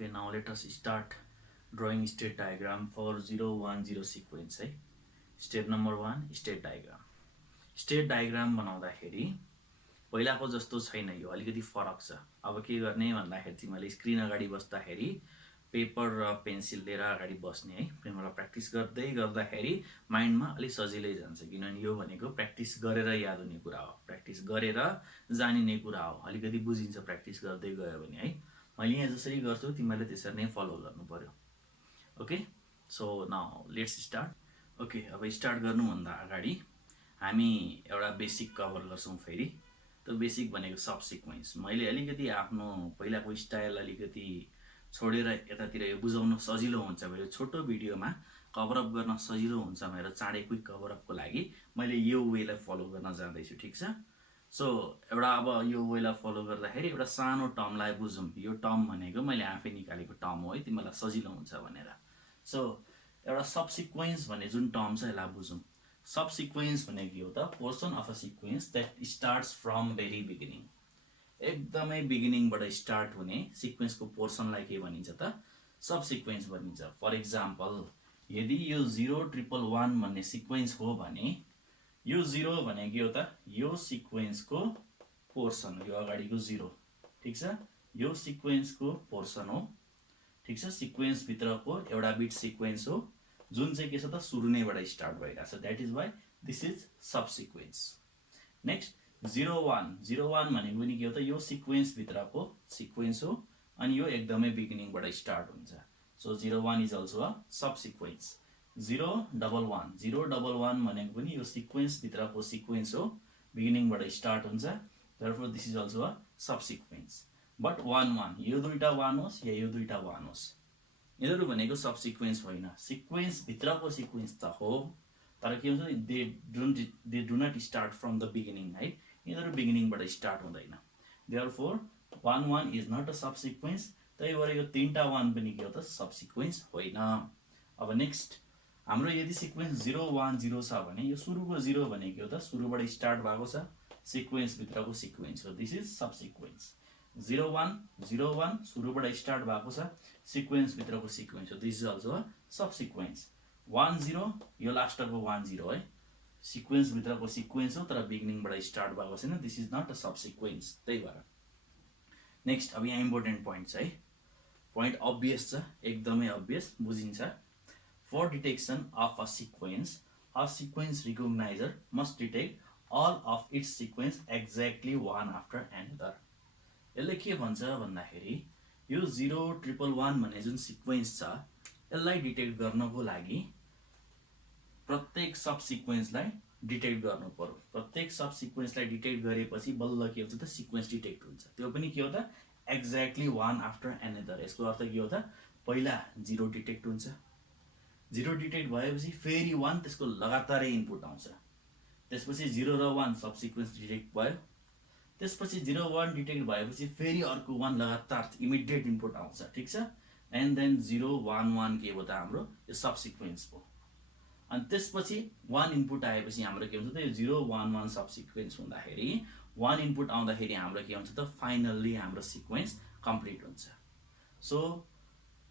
Okay, now let us start drawing state diagram for 0 1 0 sequence है. Step number 1 state diagram. State diagram बनाउँदाखेरि पहिलाको जस्तो छैन, यो अलिकति फरक छ. अब के गर्ने भन्दाखेरि चाहिँ मैले स्क्रिन अगाडि बस्दाखेरि पेपर र पेन्सिल लिएर अगाडि बस्ने है. मलाई प्र्याक्टिस गर्दै गर्दाखेरि माइन्डमा अलिक सजिलै जान्छ, किनभने यो भनेको प्र्याक्टिस गरेर याद हुने कुरा हो, प्र्याक्टिस गरेर जानिने कुरा हो. अलिकति बुझिन्छ प्र्याक्टिस गर्दै गयो भने है. मैले यहाँ जसरी गर्छु तिमीले त्यसरी नै फलो गर्नु पर्यो. Okay, so now let's start. Okay, अब स्टार्ट गर्नुभन्दा अगाडि हामी एउटा बेसिक कभर गर्छौँ. फेरि त्यो बेसिक भनेको सब सिक्वेन्स. मैले अलिकति आफ्नो पहिलाको स्टाइल अलिकति छोडेर यतातिर यो बुझाउन सजिलो हुन्छ मेरो छोटो भिडियोमा कभरअप गर्न सजिलो हुन्छ मेरो चाँडै क्विक कभरअपको लागि मैले यो वेलाई फलो गर्न जाँदैछु. ठिक छ. सो एउटा अब यो वेलाई फलो गर्दाखेरि एउटा सानो टर्मलाई बुझौँ. यो टर्म भनेको मैले आफै निकालेको टर्म हो है, तिमीलाई सजिलो हुन्छ भनेर. सो एउटा सब सिक्वेन्स भन्ने जुन टर्म छ यसलाई बुझौँ. सब सिक्वेन्स भनेको के हो त? Portion of a sequence that starts from very beginning. एकदमै बिगिनिङबाट स्टार्ट हुने सिक्वेन्सको पोर्सनलाई के भनिन्छ त? सब सिक्वेन्स भनिन्छ. फर इक्जाम्पल, यदि यो 0 1 1 भन्ने सिक्वेन्स हो भने यो 0 भनेको के हो त? यो सिक्वेन्सको पोर्सन हो, यो अगाडिको 0. ठिक छ. यो सिक्वेन्सको पोर्सन हो. ठिक छ. सिक्वेन्स भित्रको एउटा बिट सिक्वेन्स हो जुन चाहिँ के छ त? सुरु नैबाट स्टार्ट भइरहेछ. That is why this is sub sequence. Next 0 1 0 1 भनेको पनि के हो त? यो सिक्वेन्स भित्रको सिक्वेन्स हो अनि यो एकदमै बिगिनिङबाट स्टार्ट हुन्छ. So 0 1 is also a sub sequence. 0 1 1 0 1 1 भनेको पनि यो सिक्वेन्स भित्रको सिक्वेन्स हो, बिगिनिङबाट स्टार्ट हुन्छ. Therefore this is also a sub sequence. But 1 1 यो दुईटा 1 होस् या यो दुईटा 1 होस्, यिनीहरू भनेको सब सिक्वेन्स होइन. सिक्वेन्स भित्रको सिक्वेन्स त हो, तर के हुन्छ? They do not start from the beginning है. यिनीहरू बिगिनिङबाट स्टार्ट हुँदैन. Therefore 1 1 is not a sub sequence. त्यही भएर यो तीनटा 1 पनि के हो त? सब सिक्वेन्स होइन. अब नेक्स्ट हाम्रो यदि सिक्वेन्स 0 1 0 छ भने यो सुरुको 0 भनेको के हो त? सुरुबाट स्टार्ट भएको छ, सिक्वेन्स भित्रको सिक्वेन्स हो. This is sub sequence. 0 1 0 1 सुरुबाट स्टार्ट भएको छ, सिक्वेन्स भित्रको सिक्वेन्स हो. This is also a sub sequence. 1 0 यो लास्टको 1 0 है, सिक्वेन्स भित्रको सिक्वेन्स हो तर बिगिनिङबाट स्टार्ट भएको छैन. This is not a sub sequence. त्यही भएर नेक्स्ट अब यहाँ इम्पोर्टेन्ट पोइन्ट छ है. पोइन्ट अब्भियस छ, एकदमै अब्भियस, बुझिन्छ. For detection of a sequence recognizer must detect all of its sequence exactly one after another. यसले के भन्छ भन्दाखेरि यो 0 1 1 भन्ने जुन सिक्वेन्स छ यसलाई डिटेक्ट गर्नको लागि प्रत्येक सब सिक्वेन्सलाई डिटेक्ट गर्नु पर्यो. प्रत्येक सब सिक्वेन्सलाई डिटेक्ट गरेपछि बल्ल के हुन्छ त? सिक्वेन्स डिटेक्ट हुन्छ. त्यो पनि के हो त? Exactly one after another. यसको अर्थ के हो त? पहिला 0 डिटेक्ट हुन्छ, 0 डिटेक्ट भएपछि फेरि 1 त्यसको लगातारै इनपुट आउँछ. त्यसपछि 0 र 1 सब सिक्वेन्स डिटेक्ट भयो. त्यसपछि 0 1 डिटेक्ट भएपछि फेरि अर्को 1 लगातार इमिडिएट इनपुट आउँछ. ठिक छ. एन्ड देन 0 1 1 के हो त? हाम्रो यो सब सिक्वेन्स हो. अनि त्यसपछि 1 इनपुट आएपछि हाम्रो के हुन्छ त? यो 0 1 1 सब सिक्वेन्स हुँदाखेरि 1 इनपुट आउँदाखेरि हाम्रो के हुन्छ त? फाइनल्ली हाम्रो सिक्वेन्स कम्प्लिट हुन्छ. सो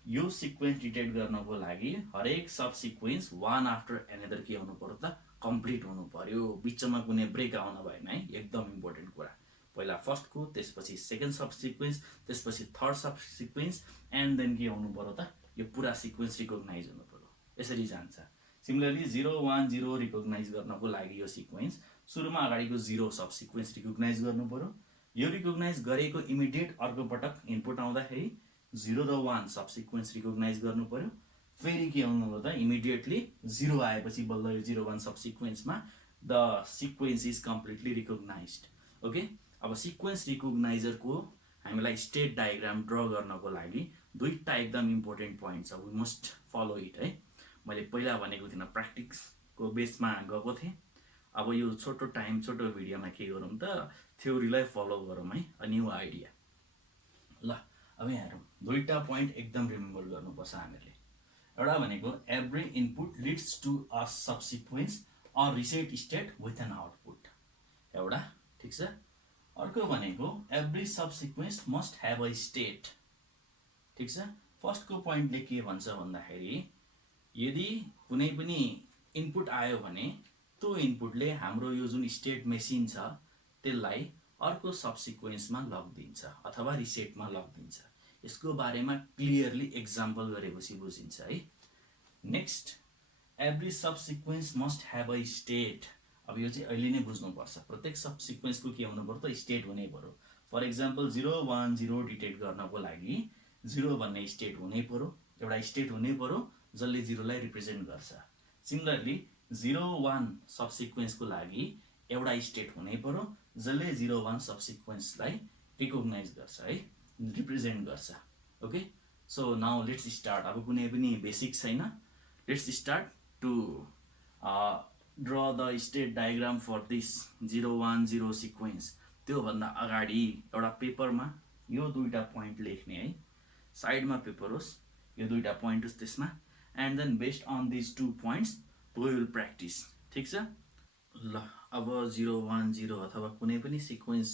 यो सिक्वेन्स डिटेक्ट गर्नको लागि हरेक सब सिक्वेन्स वान आफ्टर एनदर के हुनु पर्यो त? कम्प्लिट हुनु पर्यो. बिचमा कुनै ब्रेक आउन भएन है. एकदम इम्पोर्टेन्ट कुरा. पहिला फर्स्टको, त्यसपछि सेकेन्ड सब सिक्वेन्स, त्यसपछि third subsequence, and then के हुनु पर्यो त? यो पुरा सिक्वेन्स रिकग्नाइज हुनु पर्यो. यसरी जान्छ. सिमिलरली 0 1 0 रिकग्नाइज गर्नको लागि यो सिक्वेन्स सुरुमा अगाडिको 0 सब सिक्वेन्स रिकग्नाइज गर्नु पर्यो. यो रिकग्नाइज गरेको इमिडिएट अर्को पटक इनपुट आउँदाखेरि 0 र 1 सब सिक्वेन्स रिकग्नाइज गर्नु पर्यो. फेरि के हुनु पर्यो त? इमिडिएटली 0 आएपछि बल्ल यो 0 1 सब सिक्वेन्समा the sequence is completely recognized. Okay, अब सिक्वेन्स रिकग्नाइजरको हामीलाई स्टेट डायग्राम ड्र गर्नको लागि दुईटा एकदम इम्पोर्टेन्ट पोइन्ट छ. वी मस्ट फलो इट है. मैले पहिला भनेको थिइनँ, प्र्याक्टिसको बेसमा गएको थिएँ. अब यो छोटो टाइम छोटो भिडियोमा के गरौँ त? थ्योरीलाई फलो गरौँ है. A new idea. ल अब यहाँ हेरौँ. दुईटा पोइन्ट एकदम रिमेम्बर गर्नुपर्छ हामीहरूले. एउटा भनेको every input leads to a subsequence or reset state with an output. एउटा. ठिक छ. अर्को भनेको every subsequence must have a state. ठिक छ। फर्स्टको पोइन्टले के भन्छ भन्दाखेरि यदि कुनै पनि इनपुट आयो भने त्यो इनपुटले हाम्रो यो जुन स्टेट मेसिन छ त्यसलाई अर्को सबसिक्वेन्समा लगिदिन्छ अथवा रिसेटमा लगिदिन्छ। यसको बारेमा क्लियरली एक्जाम्पल गरेपछि बुझिन्छ है। Next, every subsequence must have a state. अब यो चाहिँ अहिले नै बुझ्नुपर्छ, प्रत्येक सबसिक्वेन्सको के हुनु पर्यो त स्टेट हुनै पर्यो। फर इक्जाम्पल 0 1 0 डिटेक्ट गर्नको लागि 0 भन्ने स्टेट हुनै पर्यो, एउटा स्टेट हुनै पर्यो जसले 0 लाई रिप्रेजेन्ट गर्छ। सिमिलरली 0 1 सबसिक्वेन्सको लागि एउटा स्टेट हुनै पर्यो जसले 0 1 सबसिक्वेन्सलाई रिकग्नाइज गर्छ है, रिप्रेजेन्ट गर्छ। Okay, so now let's start. अब कुनै पनि बेसिक छैन, let's start to draw the state diagram for this 0 1 0 sequence. त्योभन्दा अगाडि एउटा पेपरमा यो दुईटा पोइन्ट लेख्ने है, साइडमा पेपर होस्, यो दुईटा पोइन्ट होस् त्यसमा, and then based on this two points we will practice. ठिक छ। ल अब 0 1 0 अथवा कुनै पनि सिक्वेन्स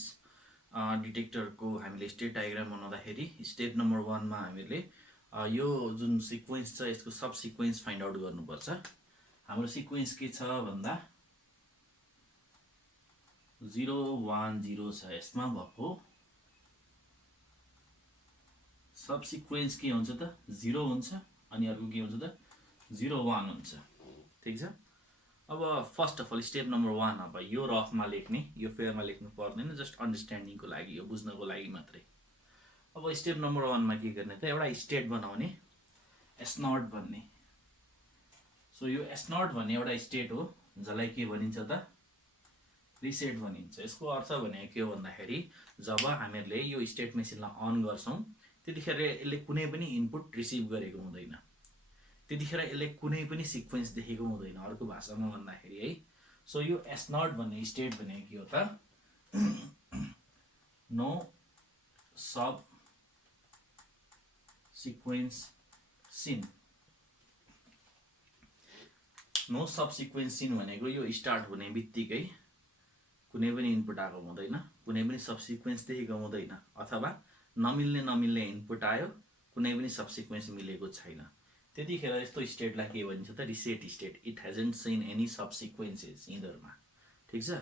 डिटेक्टरको हामीले स्टेट डायग्राम बनाउँदाखेरि स्टेप नम्बर 1 मा हामीले यो जुन सिक्वेन्स छ यसको सब सिक्वेन्स फाइन्ड आउट गर्नुपर्छ। हाम्रो सिक्वेन्स के छ भन्दा 0 1 0 छ, यसमा भएको सब सिक्वेन्स के हुन्छ त 0 हुन्छ अनि अर्को के हुन्छ त 0 1 हुन्छ। ठिक छ। अब first of all step number 1, अब यो रफमा लेख्ने, यो फेयरमा लेख्नु पर्दैन, जस्ट अन्डरस्ट्यान्डिङको लागि, यो बुझ्नको लागि मात्रै। अब स्टेप नम्बर 1 मा के गर्ने त एउटा स्टेट बनाउने, S0 भन्ने। सो यो S0 भन्ने एउटा स्टेट हो जसलाई के भनिन्छ त रिसेट भनिन्छ। यसको अर्थ भने के हो भन्दाखेरि जब हामीले यो स्टेट मेसिनलाई अन गर्छौं त्यतिखेर यसले कुनै पनि इनपुट रिसिभ गरेको हुँदैन, त्यतिखेर यसले कुनै पनि सिक्वेन्स देखेको हुँदैन अर्को भाषामा भन्दाखेरि है। सो यो S0 भन्ने स्टेट भने के हो त नो सब सिक्वेन्स सिन। नो सब सिक्वेन्स सिन भनेको यो स्टार्ट हुने बित्तिकै कुनै पनि इनपुट आएको हुँदैन, कुनै पनि सब सिक्वेन्स देखेको हुँदैन, अथवा नमिल्ने इनपुट आयो, कुनै पनि सब सिक्वेन्स मिलेको छैन, त्यतिखेर यस्तो स्टेटलाई के भनिन्छ त reset state. It hasn't seen any sub sequences यिनीहरुमा। ठिक छ।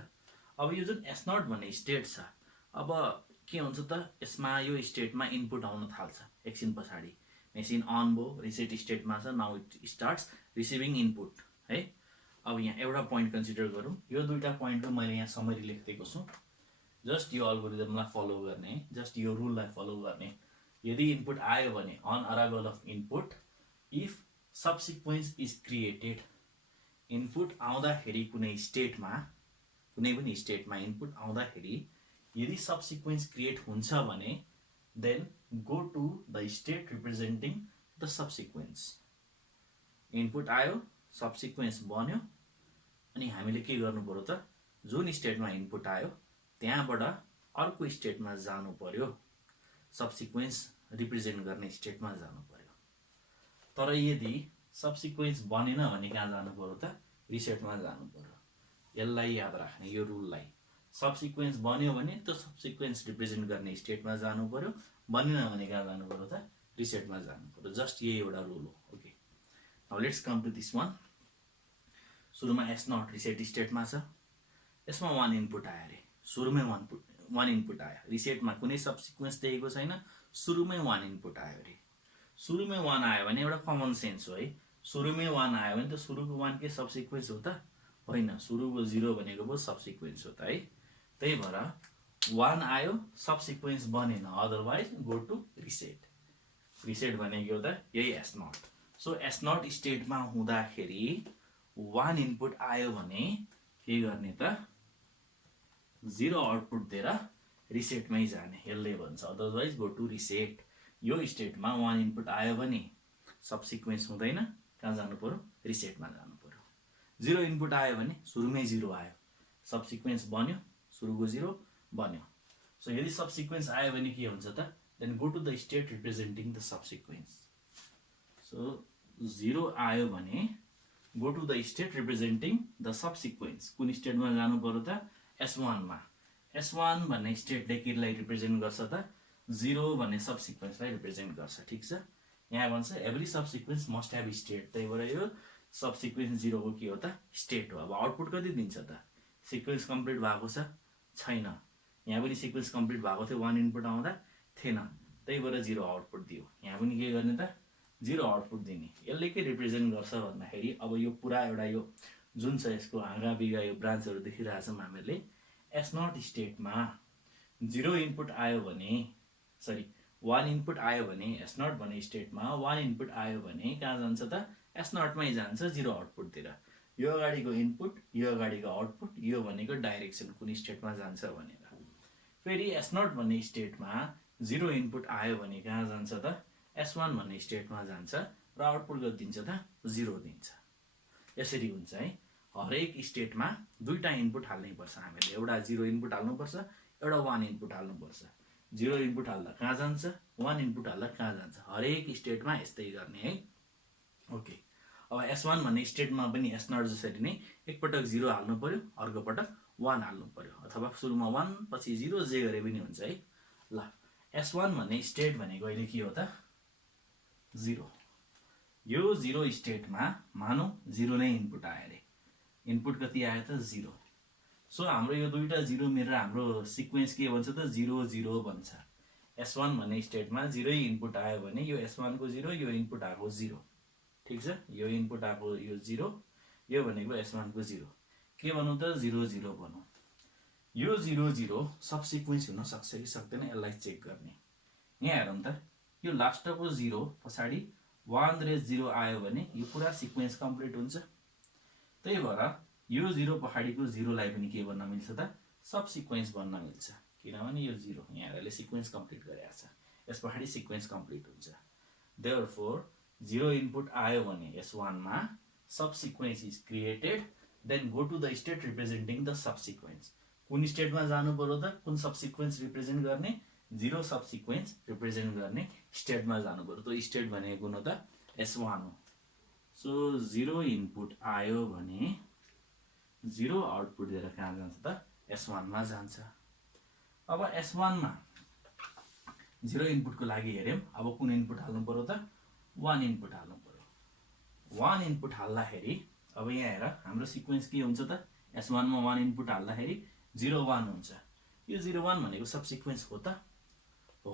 अब यो जुन S0 भन्ने स्टेट छ, अब के हुन्छ त यसमा यो स्टेटमा इनपुट आउन थाल्छ, एकछिन पछाडि मेसिन अन भयो, रिसेट स्टेटमा छ, now it starts receiving input है। अब यहाँ एउटा पोइन्ट कन्सिडर गरौँ, यो दुईटा पोइन्टको मैले यहाँ समरी लेखिदिएको छु, जस्ट यो अल्गोरिदमलाई फलो गर्ने, जस्ट यो रुललाई फलो गर्ने। यदि इनपुट आयो भने on arrival of input if subsequence is created, input आउँदाखेरि कुनै स्टेटमा, कुनै पनि स्टेटमा इनपुट आउँदाखेरि यदि सबसिक्वेन्स क्रिएट हुन्छ भने then go to the state representing the subsequence. Input आयो, सबसिक्वेन्स बन्यो, अनि हामीले के गर्नु पर्यो त जुन स्टेटमा इनपुट आयो त्यहाँबाट अर्को स्टेटमा जानु पर्यो, सबसिक्वेन्स रिप्रेजेन्ट गर्ने स्टेटमा जानु पर्यो। तर यदि सबसिक्वेन्स बनेन भने कहाँ जानु पर्यो त रिसेटमा जानु पर्यो। यसलाई याद राख्ने, यो रुललाई। सबसिक्वेन्स बन्यो भने त्यो सबसिक्वेन्स रिप्रेजेन्ट गर्ने स्टेटमा जानु पर्यो, बनेन भने कहाँ जानु पर्यो त रिसेटमा जानु पर्यो। जस्ट यही एउटा रुल हो। Okay, now let's come to this one. सुरुमा S0 रिसेट स्टेटमा छ, यसमा 1 इनपुट आयो अरे, सुरुमै 1 इनपुट आयो, रिसेटमा कुनै सबसिक्वेन्स देखेको छैन, सुरुमै 1 इनपुट आयो अरे। सुरुमै 1 आयो भने एउटा कमन सेन्स हो है, सुरुमै 1 आयो भने त सुरुको 1 के सबसिक्वेन्स हो त होइन, सुरुको 0 भनेको पो सबसिक्वेन्स हो त है। त्यही भएर 1 आयो, सबसिक्वेन्स बनेन, otherwise go to reset. Reset भनेको त यही S0। सो S0 स्टेटमा हुँदाखेरि 1 इनपुट आयो भने के गर्ने त 0 आउटपुट दिएर रिसेटमै जाने, यसले भन्छ, अदरवाइज गो टु रिसेट। यो स्टेटमा 1 इनपुट आयो भने सबसिक्वेन्स हुँदैन, कहाँ जानु पर्यो रिसेटमा जानु पर्यो। 0 इनपुट आयो भने सुरुमै 0 आयो, सबसिक्वेन्स बन्यो, सुरुको 0 बन्यो। सो यदि सबसिक्वेन्स आयो भने के हुन्छ त then go to the state representing the subsequence. So 0 आयो भने go to the state representing the subsequence. कुन स्टेटमा जानु पर्यो त S1 मा। S1 भन्ने स्टेटले केलाई रिप्रेजेन्ट गर्छ त 0 भन्ने सब सिक्वेन्सलाई रिप्रेजेन्ट गर्छ ठीक छ यहाँ भन्छ every sub sequence must have state त्यही भएर यो सब सिक्वेन्स 0 को के हो त स्टेट हो अब आउटपुट कति दिन्छ त सिक्वेन्स कम्प्लिट भएको छ छैन यहाँ पनि सिक्वेन्स कम्प्लिट भएको थियो 1 इनपुट आउँदा थिएन त्यही भएर 0 आउटपुट दियो यहाँ पनि के गर्ने त 0 आउटपुट दिने यसले के रिप्रेजेन्ट गर्छ भन्दाखेरि अब यो पुरा एउटा यो जुन छ यसको हाँगा बिगा यो ब्रान्चहरू देखिरहेछौँ हामीहरूले S0 स्टेटमा 0 इनपुट आयो भने सरी 1 इनपुट आयो भने S0 भन्ने स्टेटमा 1 इनपुट आयो भने कहाँ जान्छ त S0 मै जान्छ 0 आउटपुटतिर यो अगाडिको इनपुट यो अगाडिको आउटपुट यो भनेको डाइरेक्सन कुन स्टेटमा जान्छ भनेर फेरि S0 भन्ने स्टेटमा 0 इनपुट आयो भने कहाँ जान्छ त S1 भन्ने स्टेटमा जान्छ र आउटपुट कति दिन्छ त 0 दिन्छ यसरी हुन्छ है हरेक स्टेटमा दुईटा इनपुट हाल्नै पर्छ हामीले एउटा 0 इनपुट हाल्नुपर्छ एउटा 1 इनपुट हाल्नुपर्छ 0 इनपुट हाल्दा कहाँ जान्छ 1 इनपुट हाल्दा कहाँ जान्छ हरेक स्टेटमा यस्तै गर्ने है ओके अब S1 भन्ने स्टेटमा पनि S0 जसरी नै एकपटक 0 हाल्नु पर्यो अर्को पटक 1 हाल्नु पर्यो अथवा सुरुमा 1 पछि 0 जे गरे पनि हुन्छ है ल S1 भन्ने स्टेट भनेको अहिले के हो त 0 यो 0 स्टेटमा मानौ 0 नै इनपुट आयो रे इनपुट कति आयो त 0 सो हाम्रो यो दुईटा 0 मिलेर हाम्रो सिक्वेन्स के भन्छ त 0 0 भन्छ S1 भन्ने स्टेटमा 0 इनपुट आयो भने यो S1 को 0 यो इनपुट आएको 0 ठीक छ यो इनपुट आएको यो 0 यो भनेको S1 को 0 के भनौँ त 0 0 भनौँ यो 0 0 सब सिक्वेन्स हुन सक्छ कि सक्दैन यसलाई चेक गर्ने यहाँ हेरौँ त यो लास्टको 0 पछाडि 1 र 0 आयो भने यो पुरा सिक्वेन्स कम्प्लिट हुन्छ त्यही भएर यो 0 पछाडिको 0 लाई पनि के भन्न मिल्छ त सब सिक्वेन्स भन्न मिल्छ किनभने यो 0 यहाँले सिक्वेन्स कम्प्लिट गरेको छ यस पछाडि सिक्वेन्स कम्प्लिट हुन्छ देयरफोर 0 इनपुट आयो भने S1 मा sub sequence is created then go to the state representing the sub sequence कुन स्टेटमा जानु पर्यो त कुन सब सिक्वेन्स रिप्रेजेन्ट गर्ने 0 सब सिक्वेन्स रिप्रेजेन्ट गर्ने स्टेटमा जानु पर्यो त्यो स्टेट भनेको कुन हो त S1 हो सो 0 इनपुट आयो भने 0 आउटपुट दिएर कहाँ जान्छ त S1 मा जान्छ अब S1 मा 0 इनपुट को लागि हेर्यौं अब कुन इनपुट हाल्नु पर्यो त 1 इनपुट हाल्नु पर्यो 1 इनपुट हाल्दाखेरि अब यहाँ हेर हाम्रो सिक्वेन्स के हुन्छ त S1 मा 1 इनपुट हाल्दाखेरि 0 1 हुन्छ यो 0 1 भनेको सब सिक्वेन्स हो त हो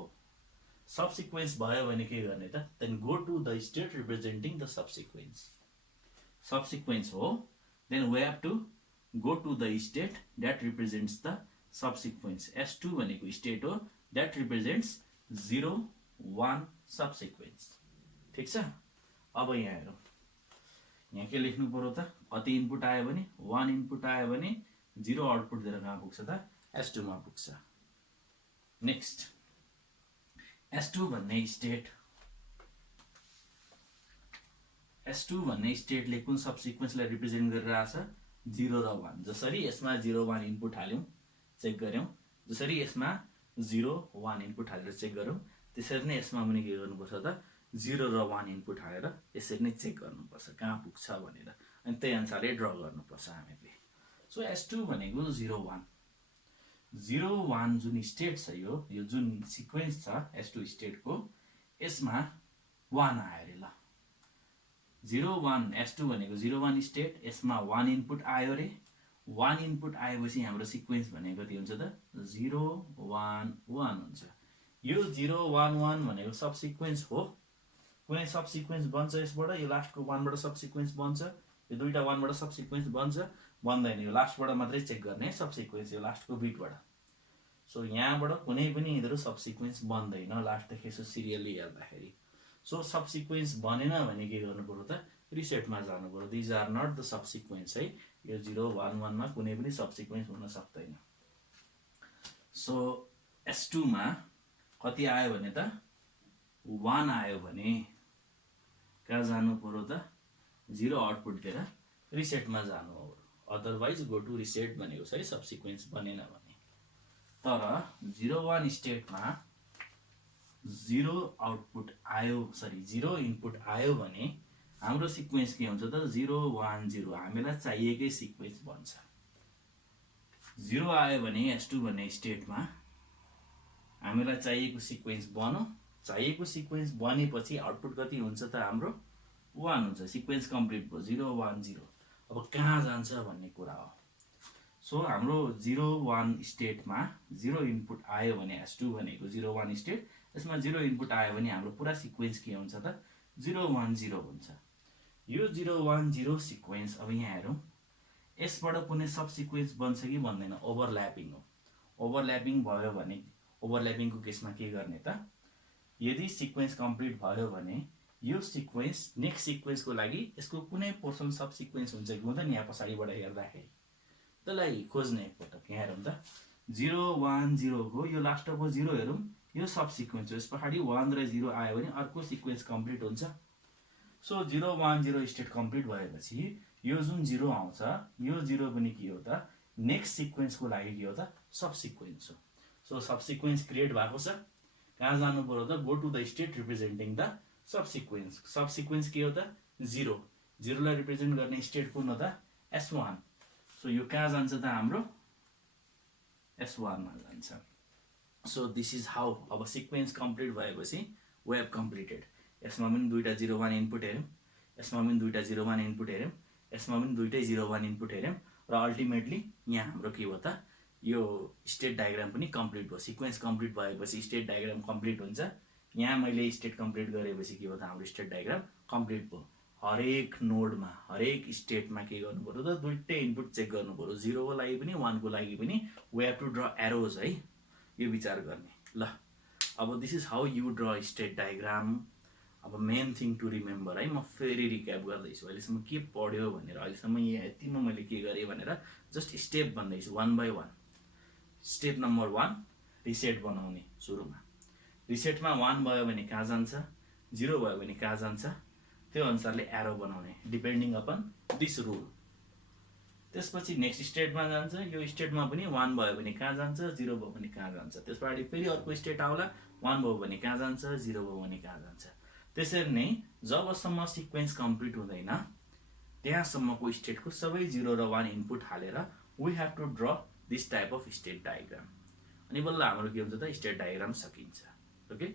सब सिक्वेन्स भयो भने के गर्ने त then go to the state representing the sub sequence हो then we have to go to the state that represents the sub sequence S2 भनेको स्टेट हो दैट रिप्रेजेन्ट्स 0 1 सब सिक्वेन्स ठीक छ अब यहाँ हेरौँ यहाँ के लेख्नु पर्यो त कति इनपुट आयो भने 1 इनपुट आयो भने 0 आउटपुट दिएर कहाँ पुग्छ त S2 मा पुग्छ नेक्स्ट S2 भन्ने स्टेटले कुन सब सिक्वेन्सलाई रिप्रेजेन्ट गरिरहेछ 0 र 1 जसरी यसमा 0 1 इनपुट हाल्यौं चेक गर्यौं जसरी यसमा 0 1 इनपुट हालेर चेक गरौँ त्यसरी नै यसमा पनि के गर्नुपर्छ त 0 र 1 इनपुट हालेर यसरी नै चेक गर्नुपर्छ कहाँ पुग्छ भनेर अनि त्यही अनुसारले ड्रा गर्नुपर्छ हामीले सो S2 भनेको 0 1 0 1 जुन स्टेट छ यो जुन सिक्वेन्स छ S2 स्टेटको यसमा 1 आयो रे ल 0 1 S2 भनेको 0 1 स्टेट यसमा 1 इनपुट आयो रे 1 इनपुट आएपछि हाम्रो सिक्वेन्स भनेको कति हुन्छ त 0 1 1 हुन्छ यो 0 1 1 भनेको सब सिक्वेन्स हो कुनै सब सिक्वेन्स बन्छ यसबाट यो लास्टको 1 बाट सब सिक्वेन्स बन्छ यो दुईटा 1 बाट सब सिक्वेन्स बन्छ बन्दैन यो लास्टबाट मात्रै चेक गर्ने सब सिक्वेन्स यो लास्टको बिटबाट सो यहाँबाट कुनै पनि यिनीहरु सब सिक्वेन्स बन्दैन लास्टदेखि यसो सिरियली हेर्दाखेरि सो सब सिक्वेन्स बनेन भने के गर्नु पर्यो त रिसेटमा जानु पर्यो these are not the sub sequence है यो 0 1 1 मा कुनै पनि सब सिक्वेन्स हुन सक्दैन सो S2 मा कति आयो भने त 1 आयो भने कहाँ जानु पर्यो त 0 आउटपुट दिएर रिसेटमा जानु हो अदरवाइज गो टु रिसेट भनेको छ है सब सिक्वेन्स बनेन भने तर 0 1 स्टेटमा 0 आउटपुट आयो सरी 0 इनपुट आयो भने हाम्रो सिक्वेन्स के हुन्छ त 0 1 0 हामीलाई चाहिएकै सिक्वेन्स बन्छ 0 आयो भने S2 भन्ने स्टेटमा हामीलाई चाहिएको सिक्वेन्स बन्यो, चाहिएको सिक्वेन्स बनेपछि आउटपुट कति हुन्छ त हाम्रो 1 हुन्छ। सिक्वेन्स कम्प्लिट भयो 0 1 0। अब कहाँ जान्छ भन्ने कुरा हो। सो हाम्रो 0 1 स्टेटमा 0 इनपुट आयो भने S2 भनेको 0 1 स्टेट, यसमा 0 इनपुट आयो भने हाम्रो पुरा सिक्वेन्स के हुन्छ त 0 1 0 हुन्छ। यो 0 1 0 सिक्वेन्स अब यहाँ हेरौँ, यसबाट कुनै सब सिक्वेन्स बन्छ कि बन्दैन? ओभरल्यापिङ हो। ओभरल्यापिङ भयो भने ओभरल्यापिङको केसमा के गर्ने त, यदि सिक्वेन्स कम्प्लिट भयो भने यो सिक्वेन्स नेक्स्ट सिक्वेन्सको लागि यसको कुनै पोर्सन सब सिक्वेन्स हुन्छ कि हुँदैन? यहाँ पछाडिबाट हेर्दाखेरि त्यसलाई खोज्ने एकपटक यहाँ हेरौँ त। 0 1 0 को यो लास्टको 0 हेरौँ, यो सब सिक्वेन्स हो। यस पछाडि 1 र 0 आयो भने अर्को सिक्वेन्स कम्प्लिट हुन्छ। सो 0 1 0 स्टेट कम्प्लिट भएपछि यो जुन 0 आउँछ, यो 0 पनि के हो त नेक्स्ट सिक्वेन्सको लागि के हो त सब सिक्वेन्स हो। सो सब सिक्वेन्स क्रिएट भएको छ। कहाँ जानु पर्यो त? Go to the state representing the sub sequence. Subsequence के हो त 0। 0 लाई रिप्रेजेन्ट गर्ने स्टेट कुन हो त S1। सो यो कहाँ जान्छ त हाम्रो S1 मा जान्छ। So this is how. अब सिक्वेन्स कम्प्लिट भएपछि वी हेभ कम्प्लिटेड। यसमा पनि दुईटा 0 1 इनपुट हेर्यौँ, यसमा पनि दुईटा 0 1 इनपुट हेर्यौँ, यसमा पनि दुईटै 0 1 इनपुट हेर्यौँ र अल्टिमेटली यहाँ हाम्रो के हो त यो स्टेट डायग्राम पनि कम्प्लिट भयो। सिक्वेन्स कम्प्लिट भएपछि स्टेट डायग्राम कम्प्लिट हुन्छ। यहाँ मैले स्टेट कम्प्लिट गरेपछि के हो त हाम्रो स्टेट डायग्राम कम्प्लिट भयो। हरेक नोडमा हरेक स्टेटमा के गर्नु पर्यो त दुईटै इनपुट चेक गर्नु पर्यो। 0 को लागि पनि 1 को लागि पनि we have to draw arrows है, यो विचार गर्ने। ल अब this is how you draw state diagram. अब मेन थिङ टु रिमेम्बर है, म फेरि रिक्याप गर्दैछु अहिलेसम्म के पढ्यो भनेर। अहिलेसम्म यहाँ यतिमा मैले के गरेँ भनेर जस्ट स्टेप भन्दैछु 1 by 1। स्टेप नम्बर 1 रिसेट बनाउने। सुरुमा रिसेटमा 1 भयो भने कहाँ जान्छ, 0 भयो भने कहाँ जान्छ, त्यो अनुसारले एरो बनाउने डिपेन्डिङ अपन दिस रुल। त्यसपछि नेक्स्ट स्टेटमा जान्छ, यो स्टेटमा पनि 1 भयो भने कहाँ जान्छ, 0 भयो भने कहाँ जान्छ। त्यसपछि फेरि अर्को स्टेट आउला, 1 भयो भने कहाँ जान्छ, 0 भयो भने कहाँ जान्छ। त्यसरी नै जबसम्म सिक्वेन्स कम्प्लिट हुँदैन त्यहाँसम्मको स्टेटको सबै 0 र 1 इनपुट हालेर we have to draw this type of state diagram. अनि बल्ल हाम्रो के हुन्छ त स्टेट डायग्राम सकिन्छ। ओके।